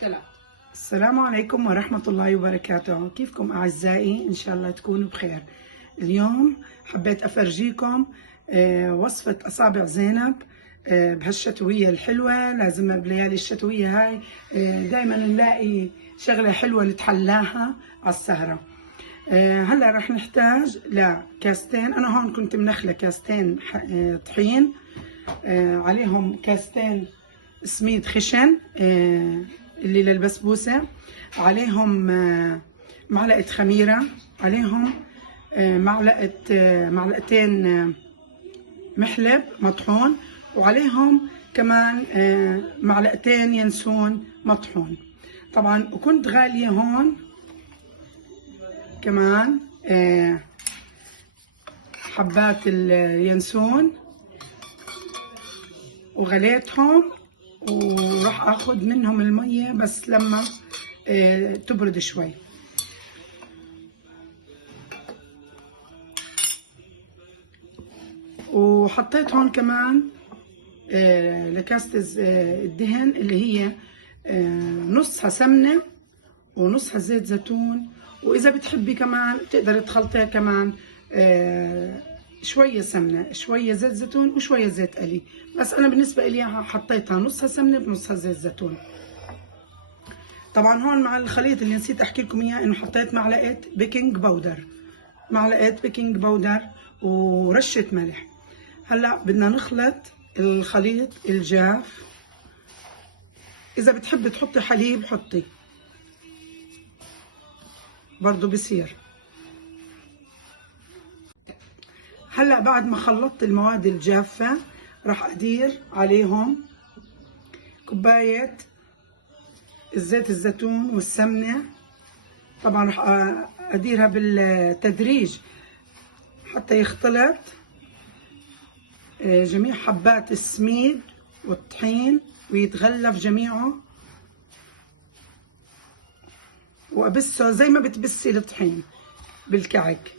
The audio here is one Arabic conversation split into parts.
سلام. السلام عليكم ورحمة الله وبركاته. كيفكم أعزائي؟ إن شاء الله تكونوا بخير. اليوم حبيت أفرجيكم وصفة أصابع زينب بهالشتوية الحلوة. لازم بليالي الشتوية هاي دايما نلاقي شغلة حلوة نتحلاها على السهرة. هلا رح نحتاج لكاستين. أنا هون كنت منخلة كاستين طحين، عليهم كاستين سميد خشن اللي للبسبوسة، عليهم معلقة خميرة، عليهم معلقتين محلب مطحون، وعليهم كمان معلقتين ينسون مطحون. طبعا وكنت غالية هون كمان حبات اليانسون وغليتهم، وراح اخذ منهم المية بس لما تبرد شوي. وحطيت هون كمان لكاسة الدهن اللي هي نصها سمنة ونصها زيت زيتون، واذا بتحبي كمان بتقدري تخلطيها كمان شوية سمنة شوية زيت زيتون وشوية زيت قلي، بس أنا بالنسبة إلي حطيتها نصها سمنة بنصها زيت زيتون. طبعا هون مع الخليط اللي نسيت أحكي لكم إياه إنه حطيت معلقة بيكنج باودر، معلقة بيكنج باودر ورشة ملح. هلا بدنا نخلط الخليط الجاف. إذا بتحبي تحطي حليب حطي برضو بصير. هلا بعد ما خلطت المواد الجافة راح أدير عليهم كوباية الزيت الزيتون والسمنة. طبعا راح أديرها بالتدريج حتى يختلط جميع حبات السميد والطحين ويتغلف جميعه، وأبسه زي ما بتبسي الطحين بالكعك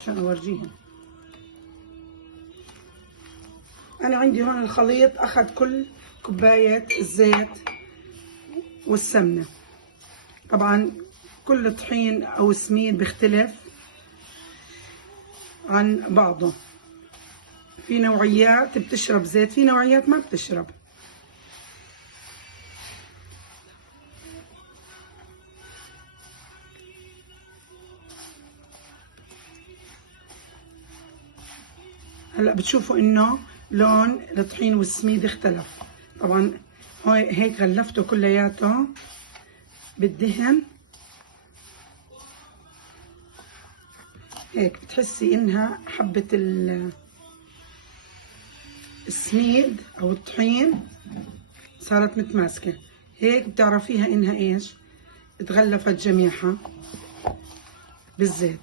عشان أورجيهم. أنا عندي هون الخليط أخذ كل كوباية الزيت والسمنة. طبعا كل طحين أو سميد بيختلف عن بعضه، في نوعيات بتشرب زيت، في نوعيات ما بتشرب. هلا بتشوفوا انه لون الطحين والسميد اختلف. طبعا هيك غلفته كلياته بالدهن، هيك بتحسي انها حبة السميد او الطحين صارت متماسكة، هيك بتعرفيها انها ايش اتغلفت جميعها بالزيت.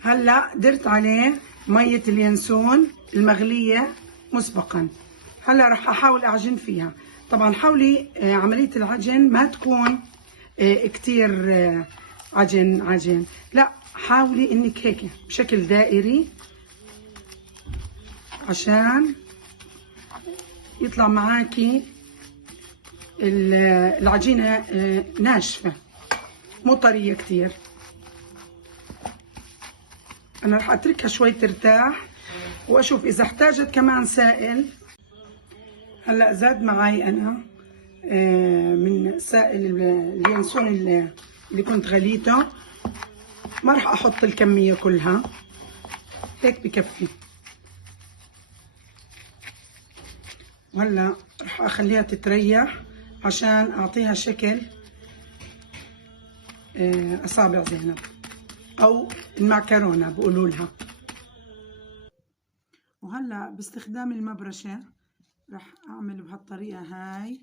هلا درت عليه مية اليانسون المغلية مسبقا. هلا رح احاول اعجن فيها. طبعا حاولي عملية العجن ما تكون كتير عجن، لا حاولي انك هيك بشكل دائري عشان يطلع معاكي العجينة ناشفة مو طرية كتير. انا رح اتركها شوي ترتاح واشوف اذا احتاجت كمان سائل. هلا زاد معي انا من سائل اليانسون اللي كنت غليته، ما رح احط الكمية كلها، هيك بكفي. وهلا رح اخليها تتريح عشان اعطيها شكل اصابع زينب او المعكرونة بقولوا لها. وهلا باستخدام المبرشة رح اعمل بهالطريقة هاي.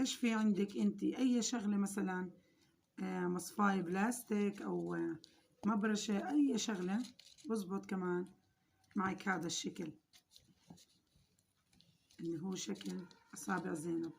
ايش في عندك انتي اي شغلة، مثلا مصفاية بلاستيك او مبرشة، اي شغلة بزبط كمان معك هذا الشكل اللي هو شكل اصابع زينب.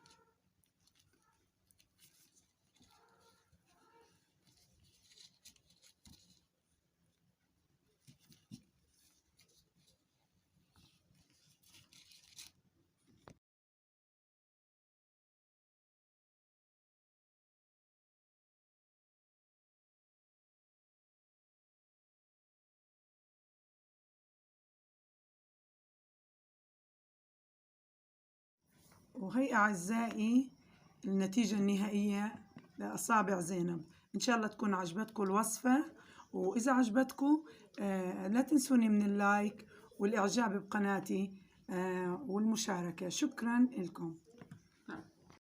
وهي أعزائي النتيجة النهائية لأصابع زينب. إن شاء الله تكون عجبتكم الوصفة، وإذا عجبتكم لا تنسوني من اللايك والإعجاب بقناتي والمشاركة. شكرا لكم.